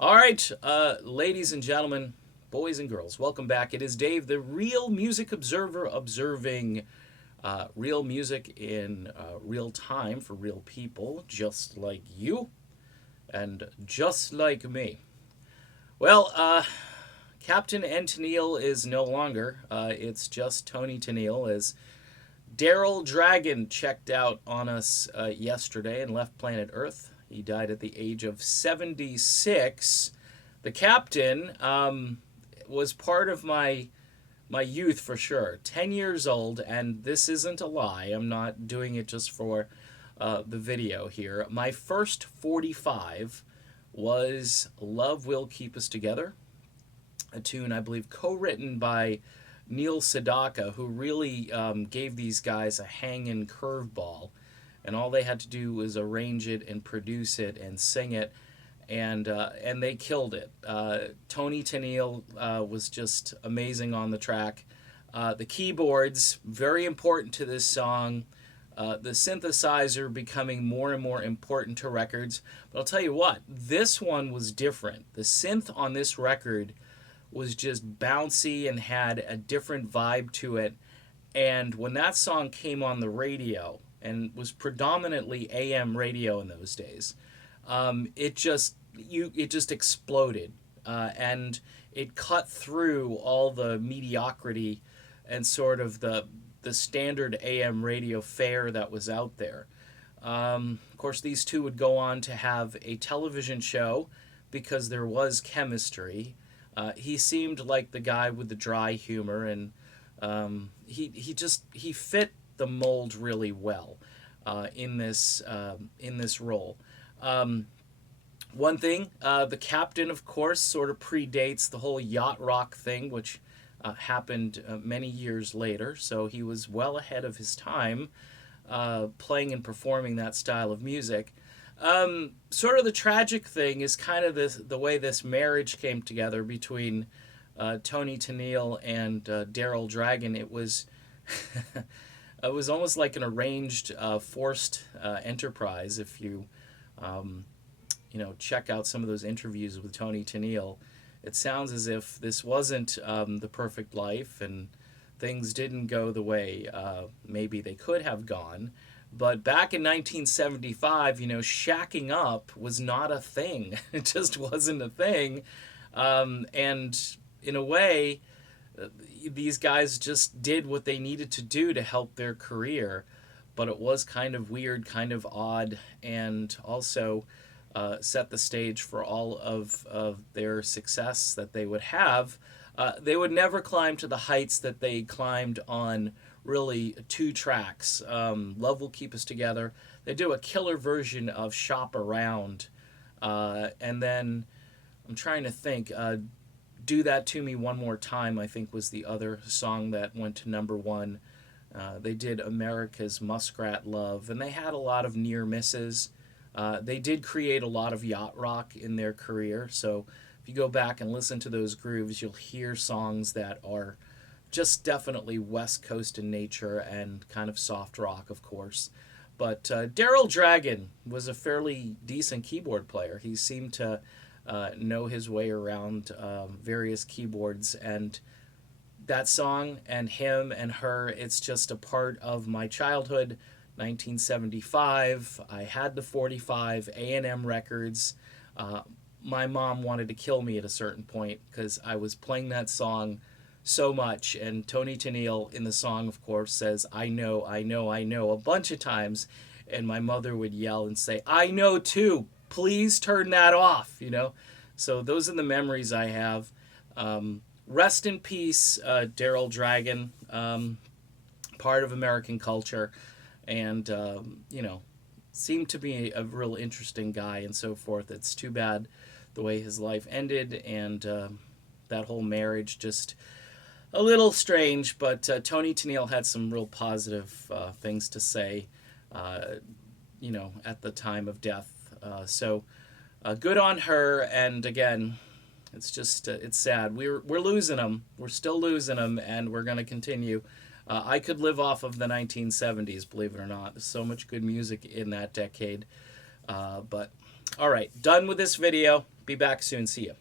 All right, ladies and gentlemen, boys and girls, welcome back. It is Dave, the real music observer, observing real music in real time for real people, just like you and just like me. Well, Captain N. Tennille is no longer. It's just Tony Tennille, as Daryl Dragon checked out on us yesterday and left planet Earth. He died at the age of 76. The captain was part of my youth for sure. 10 years old, and this isn't a lie. I'm not doing it just for the video here. My first 45 was Love Will Keep Us Together, a tune I believe co-written by Neil Sedaka, who really gave these guys a hanging curveball, and all they had to do was arrange it and produce it and sing it, and they killed it. Tony Tennille was just amazing on the track. The keyboards, very important to this song. The synthesizer becoming more and more important to records. But I'll tell you what, this one was different. The synth on this record was just bouncy and had a different vibe to it. And when that song came on the radio, and was predominantly AM radio in those days, it just exploded, and it cut through all the mediocrity and sort of the standard AM radio fare that was out there. Of course, these two would go on to have a television show because there was chemistry. He seemed like the guy with the dry humor, and he fit the mold really well in this role. One thing, the captain, of course, sort of predates the whole yacht rock thing, which happened many years later. So he was well ahead of his time, playing and performing that style of music. Sort of the tragic thing is kind of the way this marriage came together between Tony Tennille and Daryl Dragon. It was it was almost like an arranged, forced enterprise. If you check out some of those interviews with Tony Tennille, it sounds as if this wasn't the perfect life, and things didn't go the way maybe they could have gone. But back in 1975, shacking up was not a thing. It just wasn't a thing. And in a way, these guys just did what they needed to do to help their career. But it was kind of weird, kind of odd, and also set the stage for all of their success that they would have. They would never climb to the heights that they climbed on really two tracks. Love Will Keep Us Together. They do a killer version of Shop Around. And then I'm trying to think. Do That To Me One More Time, I think, was the other song that went to number one. They did America's Muskrat Love, and they had a lot of near misses. They did create a lot of yacht rock in their career, so if you go back and listen to those grooves, you'll hear songs that are just definitely West Coast in nature and kind of soft rock, of course. But Daryl Dragon was a fairly decent keyboard player. He seemed to know his way around various keyboards, and that song and him and her, it's just a part of my childhood. 1975, I had the 45 A&M records. My mom wanted to kill me at a certain point because I was playing that song so much, and Tony Tennille in the song, of course, says I know, I know, I know a bunch of times, and my mother would yell and say, I know too, please turn that off. So those are the memories I have. Rest in peace, Daryl Dragon, part of American culture, and seemed to be a real interesting guy and so forth. It's too bad the way his life ended, and that whole marriage just a little strange. But Tony Tennille had some real positive things to say, at the time of death. So good on her. And again, it's just it's sad. We're losing them. We're still losing them, and we're going to continue. I could live off of the 1970s, believe it or not. There's so much good music in that decade. But all right, done with this video. Be back soon. See you.